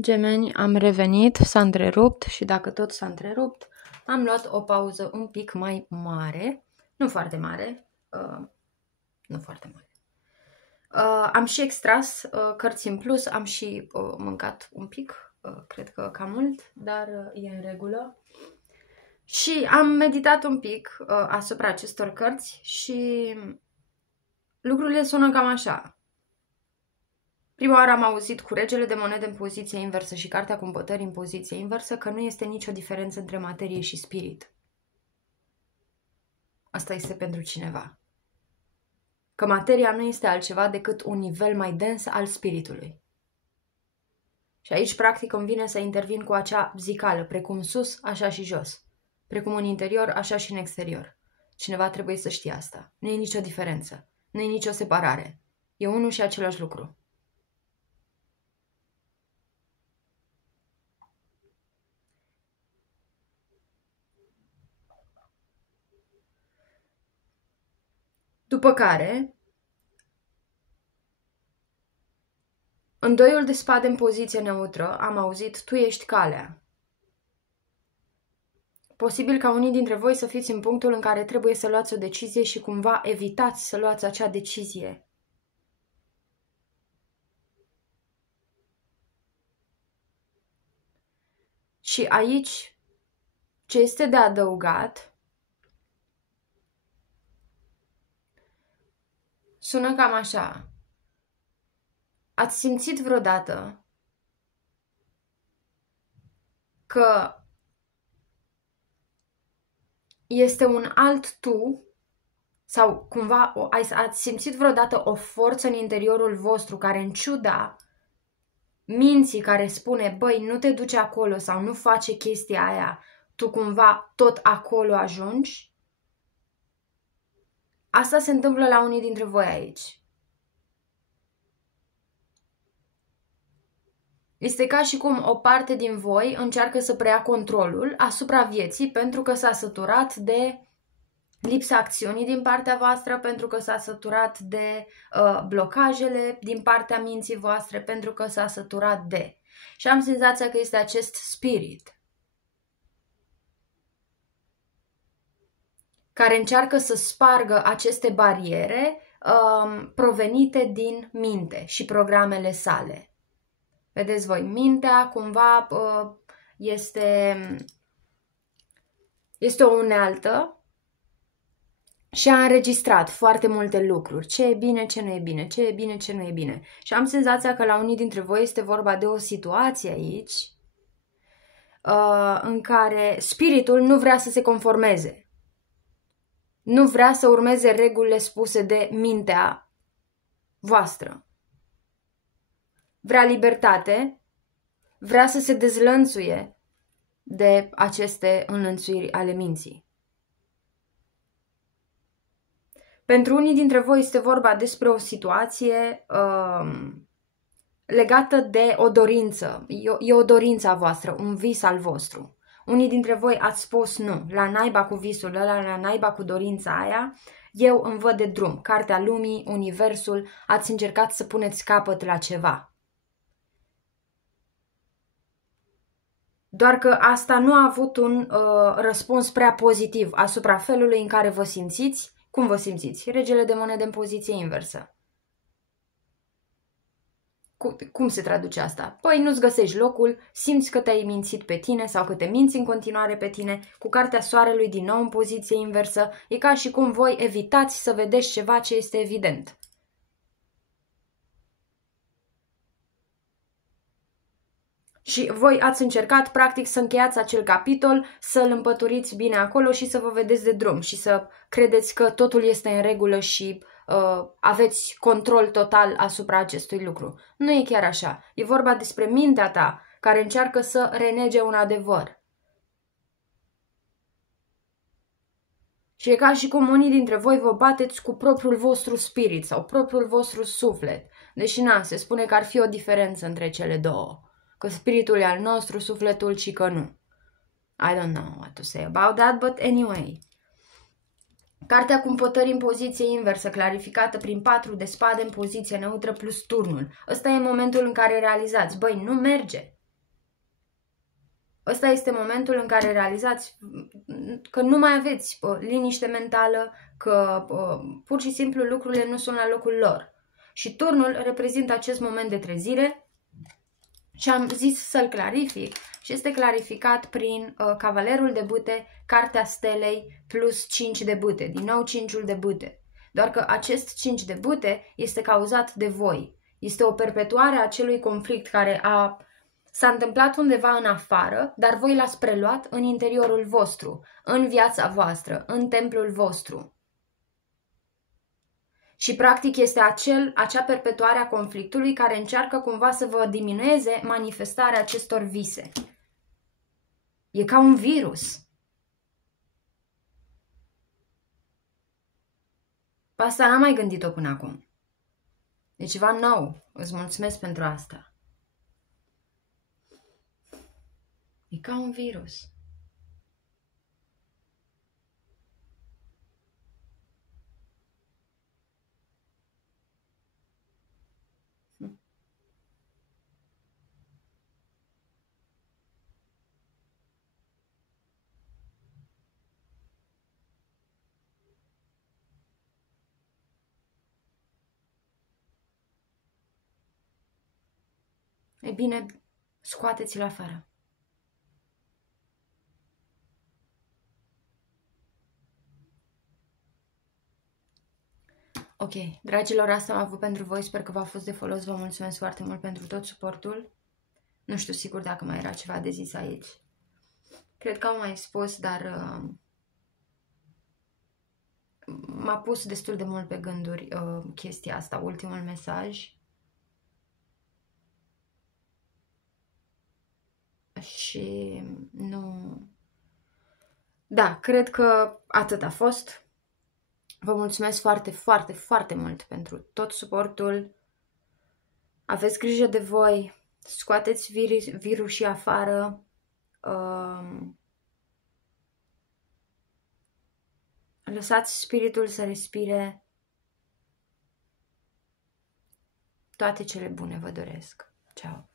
Gemeni, am revenit, s-a întrerupt și dacă tot s-a întrerupt, am luat o pauză un pic mai mare, nu foarte mare, nu foarte mare. Am și extras cărți în plus, am și mâncat un pic, cred că cam mult, dar e în regulă. Și am meditat un pic asupra acestor cărți și lucrurile sună cam așa. Prima oară am auzit cu regele de monede în poziție inversă și cartea cumpătării în poziție inversă că nu este nicio diferență între materie și spirit. Asta este pentru cineva. Că materia nu este altceva decât un nivel mai dens al spiritului. Și aici, practic, îmi vine să intervin cu acea zicală, precum sus, așa și jos. Precum în interior, așa și în exterior. Cineva trebuie să știe asta. Nu e nicio diferență. Nu e nicio separare. E unul și același lucru. După care, în doiul de spade în poziție neutră, am auzit, tu ești calea. Posibil ca unii dintre voi să fiți în punctul în care trebuie să luați o decizie și cumva evitați să luați acea decizie. Și aici, ce este de adăugat, sună cam așa. Ați simțit vreodată că este un alt tu sau cumva ați simțit vreodată o forță în interiorul vostru care, în ciuda minții care spune, băi, nu te duci acolo sau nu face chestia aia, tu cumva tot acolo ajungi? Asta se întâmplă la unii dintre voi aici. Este ca și cum o parte din voi încearcă să preia controlul asupra vieții pentru că s-a săturat de lipsa acțiunii din partea voastră, pentru că s-a săturat de blocajele din partea minții voastre, pentru că s-a săturat de... Și am senzația că este acest spirit care încearcă să spargă aceste bariere provenite din minte și programele sale. Vedeți voi, mintea cumva este o unealtă și a înregistrat foarte multe lucruri. Ce e bine, ce nu e bine, ce e bine, ce nu e bine. Și am senzația că la unii dintre voi este vorba de o situație aici în care spiritul nu vrea să se conformeze. Nu vrea să urmeze regulile spuse de mintea voastră. Vrea libertate, vrea să se dezlănțuie de aceste înlănțuiri ale minții. Pentru unii dintre voi este vorba despre o situație legată de o dorință. E o dorință a voastră, un vis al vostru. Unii dintre voi ați spus nu, la naiba cu visul ăla, la naiba cu dorința aia, eu îmi văd de drum. Cartea lumii, universul, ați încercat să puneți capăt la ceva. Doar că asta nu a avut un răspuns prea pozitiv asupra felului în care vă simțiți. Cum vă simțiți? Regele de monede în poziție inversă. Cum se traduce asta? Păi nu-ți găsești locul, simți că te-ai mințit pe tine sau că te minți în continuare pe tine, cu cartea soarelui din nou în poziție inversă, e ca și cum voi evitați să vedeți ceva ce este evident. Și voi ați încercat, practic, să încheiați acel capitol, să-l împăturiți bine acolo și să vă vedeți de drum și să credeți că totul este în regulă și aveți control total asupra acestui lucru. Nu e chiar așa. E vorba despre mintea ta care încearcă să renege un adevăr. Și e ca și cum unii dintre voi vă bateți cu propriul vostru spirit sau propriul vostru suflet. Deși se spune că ar fi o diferență între cele două. Că spiritul e al nostru, sufletul și că nu. I don't know what to say about that, but anyway. Cartea cumpătării în poziție inversă, clarificată prin 4 de spade în poziție neutră plus turnul. Ăsta e momentul în care realizați, băi, nu merge. ăsta este momentul în care realizați că nu mai aveți liniște mentală, că pur și simplu lucrurile nu sunt la locul lor. Și turnul reprezintă acest moment de trezire și am zis să-l clarific și este clarificat prin Cavalerul de bute, Cartea Stelei plus 5 de bute, din nou 5-ul de bute. Doar că acest 5 de bute este cauzat de voi. Este o perpetuare a acelui conflict care s-a întâmplat undeva în afară, dar voi l-ați preluat în interiorul vostru, în viața voastră, în templul vostru. Și practic este acea perpetuare a conflictului care încearcă cumva să vă diminueze manifestarea acestor vise. E ca un virus. Pe asta n-am mai gândit-o până acum. E ceva nou. Îți mulțumesc pentru asta. E ca un virus. E bine, scoateți-l afară. Ok, dragilor, asta am avut pentru voi, sper că v-a fost de folos, vă mulțumesc foarte mult pentru tot suportul. Nu știu sigur dacă mai era ceva de zis aici. Cred că am mai spus, dar m-a pus destul de mult pe gânduri chestia asta, ultimul mesaj. Și nu... Da, cred că atât a fost. Vă mulțumesc foarte, foarte, foarte mult pentru tot suportul. Aveți grijă de voi, scoateți virusii afară. Lăsați spiritul să respire. Toate cele bune vă doresc. Ceau!